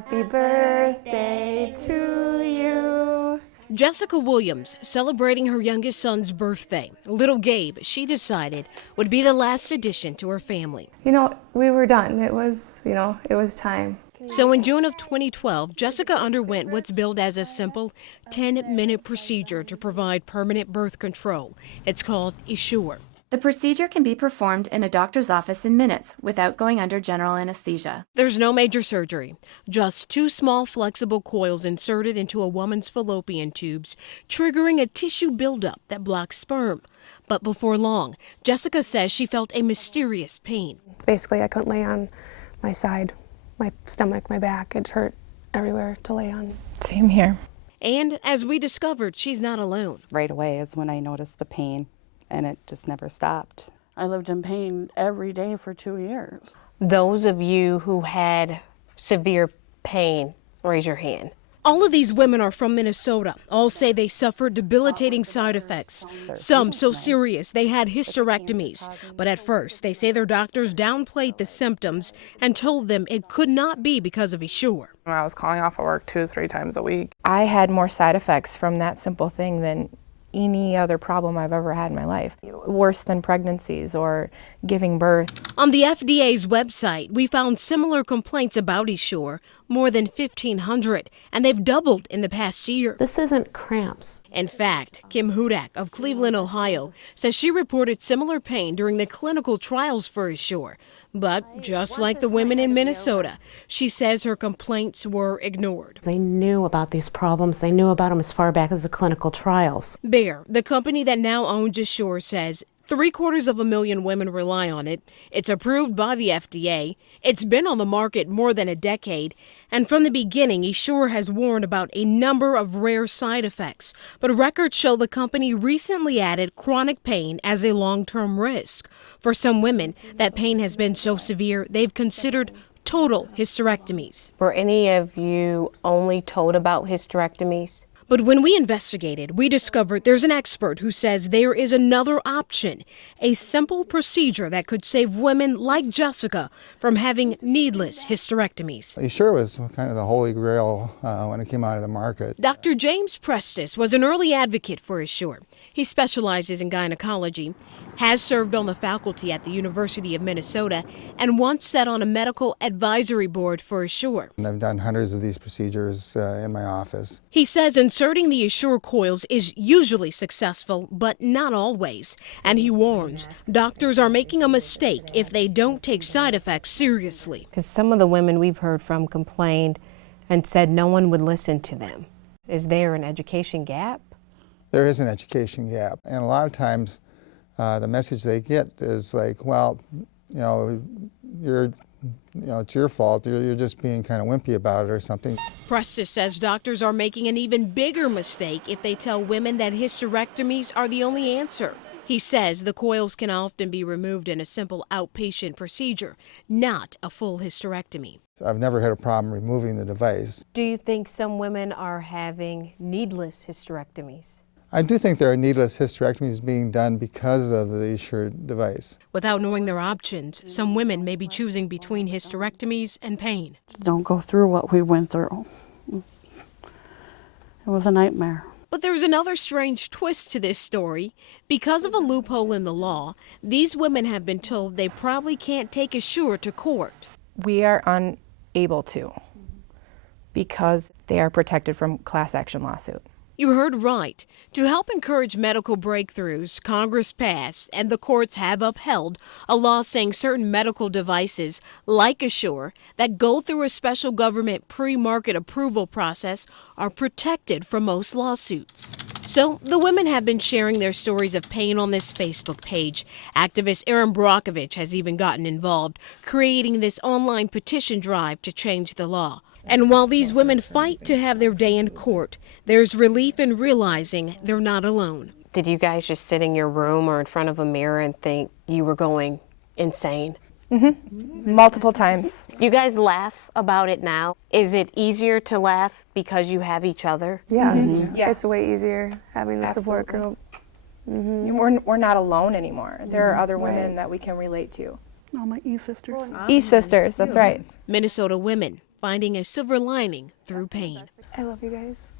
Happy birthday to you. Jessica Williams celebrating her youngest son's birthday. Little Gabe, she decided, would be the last addition to her family. We were done. It was time. So in June of 2012, Jessica underwent what's billed as a simple 10-minute procedure to provide permanent birth control. It's called Essure. The procedure can be performed in a doctor's office in minutes without going under general anesthesia. There's no major surgery, just 2 small flexible coils inserted into a woman's fallopian tubes, triggering a tissue buildup that blocks sperm. But before long, Jessica says she felt a mysterious pain. Basically, I couldn't lay on my side, my stomach, my back. It hurt everywhere to lay on. Same here. And as we discovered, she's not alone. Right away is when I noticed the pain, and it just never stopped. I lived in pain every day for 2 years. Those of you who had severe pain, raise your hand. All of these women are from Minnesota. All say they suffered debilitating side effects. Some so serious they had hysterectomies. But at first, they say their doctors downplayed the symptoms and told them it could not be because of Essure. I was calling off of work 2 to 3 times a week. I had more side effects from that simple thing than any other problem I've ever had in my life. Worse than pregnancies or giving birth. On the FDA's website, we found similar complaints about Essure, more than 1,500, and they've doubled in the past year. This isn't cramps. In fact, Kim Hudak of Cleveland, Ohio, says she reported similar pain during the clinical trials for Essure. But just like the women in Minnesota, she says her complaints were ignored. They knew about these problems. They knew about them as far back as the clinical trials. Bayer, the company that now owns Essure, says 750,000 women rely on it. It's approved by the FDA. It's been on the market more than a decade. And from the beginning, Essure has warned about a number of rare side effects. But records show the company recently added chronic pain as a long-term risk. For some women, that pain has been so severe, they've considered total hysterectomies. Were any of you only told about hysterectomies? But when we investigated, we discovered there's an expert who says there is another option, a simple procedure that could save women like Jessica from having needless hysterectomies. Essure was kind of the holy grail when it came out of the market. Dr. James Prestis was an early advocate for Essure. He specializes in gynecology, has served on the faculty at the University of Minnesota, and once sat on a medical advisory board for Essure. And I've done hundreds of these procedures in my office. He says inserting the Essure coils is usually successful, but not always. And he warns doctors are making a mistake if they don't take side effects seriously. Because some of the women we've heard from complained and said no one would listen to them. Is there an education gap? There is an education gap, and a lot of times the message they get is like, well, it's your fault. You're just being kind of wimpy about it or something. Prestis says doctors are making an even bigger mistake if they tell women that hysterectomies are the only answer. He says the coils can often be removed in a simple outpatient procedure, not a full hysterectomy. I've never had a problem removing the device. Do you think some women are having needless hysterectomies? I do think there are needless hysterectomies being done because of the Essure device. Without knowing their options, some women may be choosing between hysterectomies and pain. Don't go through what we went through. It was a nightmare. But there's another strange twist to this story. Because of a loophole in the law, these women have been told they probably can't take Essure to court. We are unable to because they are protected from class action lawsuit. You heard right. To help encourage medical breakthroughs, Congress passed and the courts have upheld a law saying certain medical devices, like Essure, that go through a special government pre-market approval process are protected from most lawsuits. So the women have been sharing their stories of pain on this Facebook page. Activist Erin Brockovich has even gotten involved, creating this online petition drive to change the law. And while these women fight to have their day in court, there's relief in realizing they're not alone. Did you guys just sit in your room or in front of a mirror and think you were going insane? Mm-hmm. Multiple times. You guys laugh about it now. Is it easier to laugh because you have each other? Yes, Yeah. It's way easier having the support Absolutely. group. We're not alone anymore. There are other women that we can relate to. All my E-sisters. E-sisters, that's right. Minnesota women finding a silver lining through pain. I love you guys.